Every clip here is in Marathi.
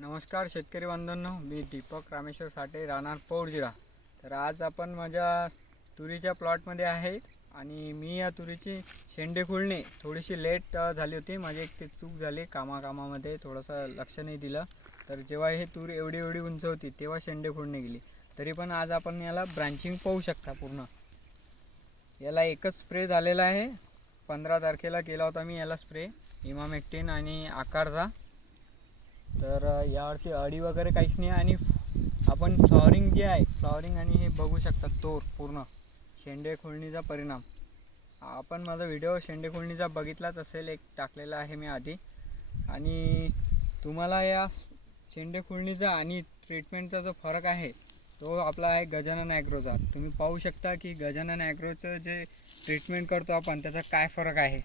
नमस्कार शेतकरी बांधवांनो मी दीपक रामेश्वर साठे राहणार पौरजिरा तर आज आपण माझ्या तुरीच्या प्लॉटमध्ये आहे आणि मी या तुरीची शेंडे खुळणे थोडीशी लेट झाली होती. माझी एक ती चूक झाली कामाकामामध्ये थोडंसं लक्ष नाही दिलं. तर जेव्हा हे तूर एवढी एवढी उंच होती तेव्हा शेंडे खुळणे गेली. तरी पण आज आपण याला ब्रँचिंग पाहू शकता पूर्ण. याला एकच स्प्रे झालेला आहे. पंधरा तारखेला केला होता मी याला स्प्रे इमामेक्टिन आणि आकारचा. तर यावरती अडी वगैरे काहीच नाही आणि आपण फ्लॉवरिंग जे आहे फ्लॉवरिंग आणि हे बघू शकता तोर पूर्ण शेंडे खोळणीचा परिणाम. आपण माझा व्हिडिओ शेंडे खोळणीचा बघितलाच असेल एक टाकलेला आहे मी आधी. आणि तुम्हाला या शेंडे खुळणीचा आणि ट्रीटमेंटचा जो फरक आहे तो आपला आहे गजानन ॲग्रोचा तुम्ही पाहू शकता की गजानन ॲग्रोचं जे ट्रीटमेंट करतो आपण त्याचा काय फरक आहे?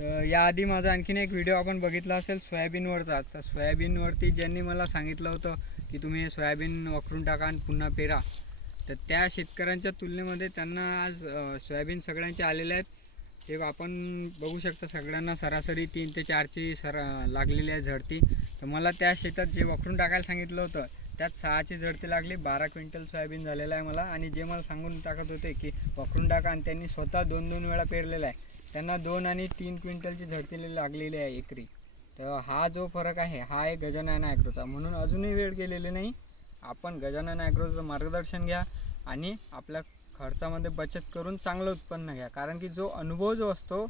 तर याआधी माझा आणखीन एक व्हिडिओ आपण बघितला असेल सोयाबीनवरचा. तर सोयाबीनवरती ज्यांनी मला सांगितलं होतं की तुम्ही सोयाबीन वखरून टाका आणि पुन्हा पेरा. तर त्या शेतकऱ्यांच्या तुलनेमध्ये त्यांना आज सोयाबीन सगळ्यांचे आलेले आहेत. ते आपण बघू शकता सगळ्यांना सरासरी तीन ते चारची सर लागलेली आहे झडती. तर मला त्या शेतात जे वखरून टाकायला सांगितलं होतं त्यात सहाची झडती लागली बारा क्विंटल सोयाबीन झालेलं आहे मला. आणि जे मला सांगून टाकत होते की वखरून टाका आणि त्यांनी स्वतः दोन दोन वेळा पेरलेला आहे. त्यांना दोन आणि तीन क्विंटलची झडती लागलेली आहे एकरी. तर हा जो फरक आहे हा आहे गजानन ॲग्रोचा. म्हणून अजूनही वेळ गेलेली नाही. आपण गजानन ॲग्रोचं मार्गदर्शन घ्या आणि आपल्या खर्चामध्ये बचत करून चांगलं उत्पन्न घ्या. कारण की जो अनुभव जो असतो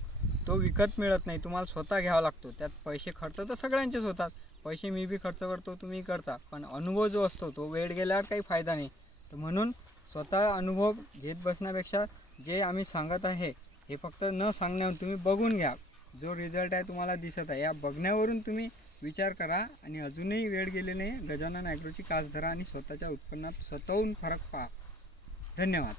तो विकत मिळत नाही. तुम्हाला स्वतः घ्यावा लागतो. त्यात पैसे खर्च तर सगळ्यांचेच होतात. पैसे मी बी खर्च करतो तुम्ही करता. पण अनुभव जो असतो तो वेळ गेल्यावर काही फायदा नाही. तर म्हणून स्वतः अनुभव घेत बसण्यापेक्षा जे आम्ही सांगत आहे हे फक्त न सांगण्यावर तुम्ही बघून घ्या. जो रिझल्ट आहे तुम्हाला दिसत आहे. या बघण्यावरून तुम्ही विचार करा आणि अजूनही वेळ गेले नाही. गजानन ॲग्रोची कास धरा आणि स्वतःच्या उत्पन्नात स्वतःहून फरक पहा. धन्यवाद.